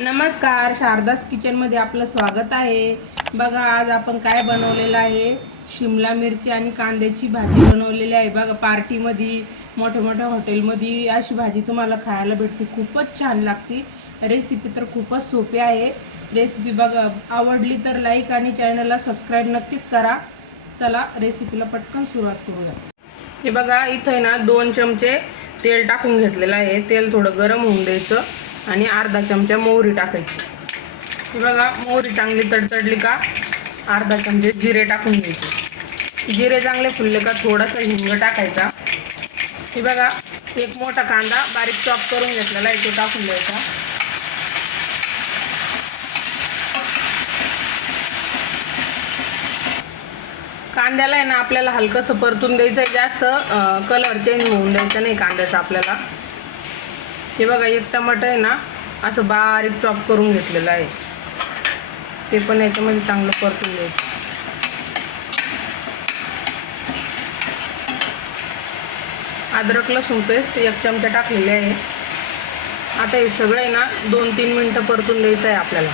नमस्कार शारदास किचनमध्ये आपलं स्वागत आहे. बघा आज आपण काय बनवलेलं आहे? शिमला मिरची आणि कांद्याची भाजी बनवलेली आहे. बघा पार्टीमध्ये मोठ्या मोठ्या हॉटेलमध्ये अशी भाजी तुम्हाला खायला भेटते. खूपच छान लागते. रेसिपी तर खूपच सोपी आहे. रेसिपी बघा आवडली तर लाईक आणि चॅनलला सबस्क्राईब नक्कीच करा. चला रेसिपीला पटकन सुरुवात करूया. हे बघा इथं आहे ना दोन चमचे तेल टाकून घेतलेलं आहे. तेल थोडं गरम होऊन द्यायचं. आणि अर्धा चमचा मोहरी टाकायची. बघा मोहरी चांगली तडतडली का अर्धा चमचे जिरे टाकून घ्यायचे. जिरे चांगले फुलले का थोडासा हिंग टाकायचा. हे बघा एक मोठा कांदा बारीक चॉप करून घेतलेला आहे तो टाकून द्यायचा. कांद्याला आहे ना आपल्याला हलकंसं परतून द्यायचं आहे जास्त कलर चेंज होऊन द्यायचं नाही कांद्याचा आपल्याला. हे बघा एक टमाटर आहे ना असं बारीक चॉप करून घेतलेलं आहे. ते पण याच्यामध्ये चांगलं परतून घ्यायचं. अद्रक लसूण पेस्ट एक चमचा टाकलेली आहे. आता हे सगळं आहे ना दोन तीन मिनटं परतून द्यायचं आहे आपल्याला.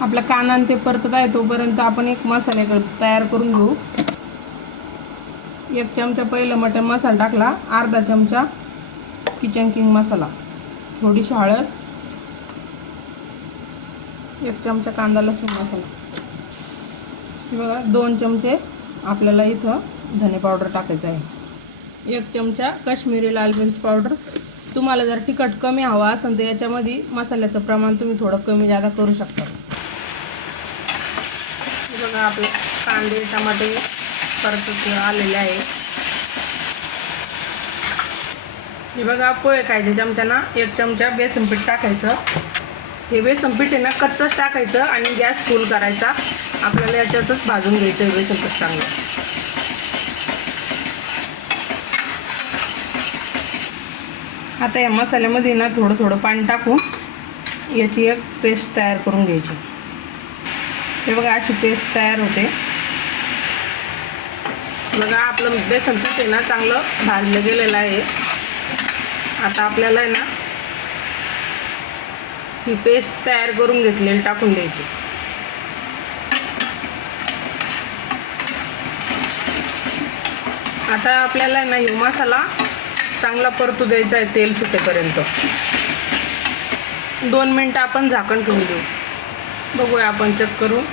आपला कांदा आणि ते परतत आहे तोपर्यंत आपण एक मसाल्याकडे तयार करून घेऊ. एक चमचा पहिलं मटन मसाला टाकला अर्धा चमचा किचन किंग मसाला. थोडीशी हळद एक चमचा कांदा लसूण मसाला. बघा दोन चमचे आपल्याला इथं धने पावडर टाकायचं आहे. एक चमचा काश्मीरी लाल मिरची पावडर. तुम्हाला जर तिखट कमी हवा असेल तर याच्यामध्ये मसाल्याचं प्रमाण तुम्ही थोडं कमी जादा करू शकता. बघा आपले कांदे टमाटे परत आलेले आहे. हे बघा पोहे खायचे चमच्याना. एक चमचा बेसन पीठ टाकायचं. हे बेसन पीठ आहे ना कच्चंच टाकायचं आणि गॅस फुल करायचा. आपल्याला याच्यातच भाजून घ्यायचं आहे बेसन पीठ चांगलं. आता या मसाल्यामध्ये ना थोडं थोडं पाणी टाकून याची एक पेस्ट तयार करून घ्यायची. हे बघा अशी पेस्ट तयार होते. बघा आपलं बेसन पीठ आहे ना चांगलं भाजलं गेलेलं आहे. आता आपल्याला आहे ना ही पेस्ट तयार करून घेतलेली टाकून द्यायची. आता आपल्याला आहे ना ही मसाला चांगला परतू द्यायचा आहे तेल सुटेपर्यंत. दोन मिनटं आपण झाकण ठेवून देऊ. बघूया आपण चेक करून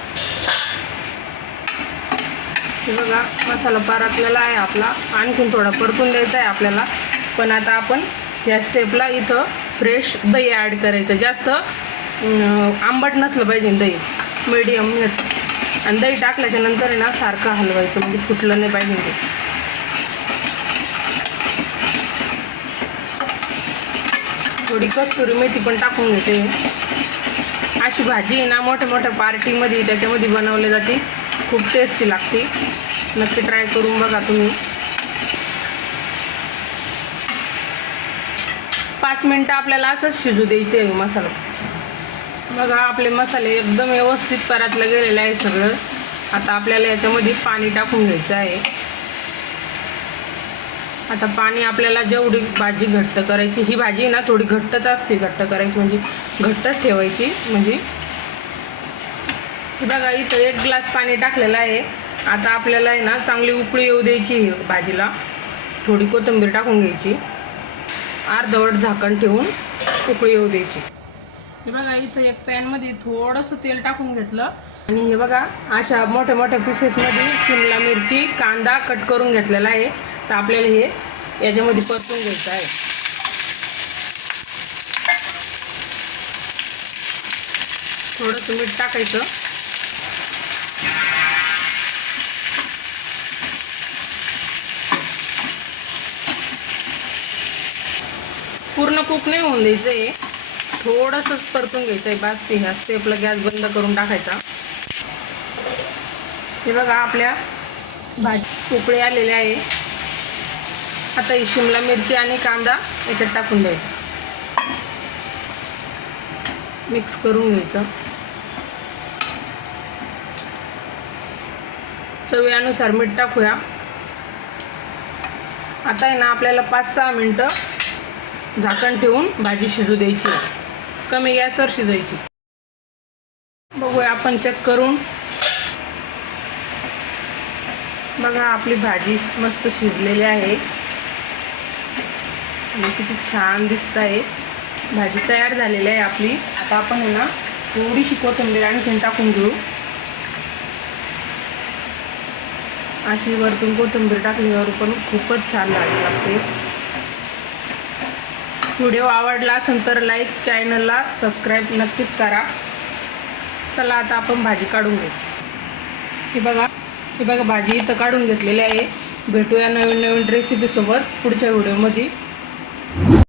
हे बघा मसाला पारातलेला आहे आपला. आणखीन थोडा परतून द्यायचा आहे आपल्याला. पण आता आपण या स्टेपला इथं फ्रेश दही ॲड करायचं. जास्त आंबट नसलं पाहिजे दही. मीडियम आणि दही टाकल्याच्या नंतर आहे ना सारखं हलवायचं. म्हणजे फुटलं नाही पाहिजे ते. थोडी कस्तुरी मेथी पण टाकून घेते. अशी भाजी आहे ना मोठ्या मोठ्या पार्टीमध्ये त्याच्यामध्ये बनवली जाते. खूप टेस्टी लागते. नक्की ट्राय करून बघा तुम्ही. पाच मिनटं आपल्याला असंच शिजू द्यायचे आहे मसाला. बघा आपले मसाले एकदम व्यवस्थित परातलं गेलेलं आहे सगळं. आता आपल्याला याच्यामध्ये पाणी टाकून घ्यायचं आहे. आता पाणी आपल्याला जेवढी भाजी घट्ट करायची ही भाजी ना थोडी घट्टच असते घट्ट करायची म्हणजे घट्टच ठेवायची म्हणजे बघा इथं एक ग्लास पाणी टाकलेलं आहे. आता आपल्याला आहे ना चांगली उकळी येऊ द्यायची भाजीला. थोडी कोथिंबीर टाकून घ्यायची. अर्धवट झाकण ठेवून उकळी येऊ द्यायची. हे बघा इथं एक पॅनमध्ये थोडंसं तेल टाकून घेतलं. आणि हे बघा अशा मोठ्या मोठ्या पीसेसमध्ये शिमला मिरची कांदा कट करून घेतलेला आहे. तर आपल्याला हे याच्यामध्ये परतून घ्यायचं आहे. थोडंसं मीठ टाकायचं. पूर्ण कुक नाही होऊन द्यायचं आहे थोडंसंच परतून घ्यायचं आहे ते ह्या स्टेपला गॅस बंद करून टाकायचा. हे बघा आपल्या भाजी उकळे आलेले आहे. आता ही शिमला मिरची आणि कांदा याच्यात टाकून द्यायचा. मिक्स करून घ्यायचं. चवीनुसार मीठ टाकूया. आता आहे ना आपल्याला पाच सहा मिनटं झाकण ठेवून भाजी शिजू द्यायची कमी गॅसवर शिजायची. बघूया आपण चेक करून. बघा आपली भाजी मस्त शिजलेली आहे. आणि किती छान दिसत आहे. भाजी तयार झालेली आहे आपली. आता आपण ना थोडीशी कोथिंबीर आणखीन टाकून घेऊ. अशी वरतून कोथिंबीर टाकल्यावर पण खूपच छान भाजी लागते. व्हिडिओ आवडला असेल तर लाईक चॅनलला सबस्क्राईब नक्कीच करा. चला आता आपण भाजी काढून घेऊ. ही बघा ही बघा भाजी इथं काढून घेतलेली आहे. भेटूया नवीन नवीन रेसिपीसोबत पुढच्या व्हिडिओमध्ये.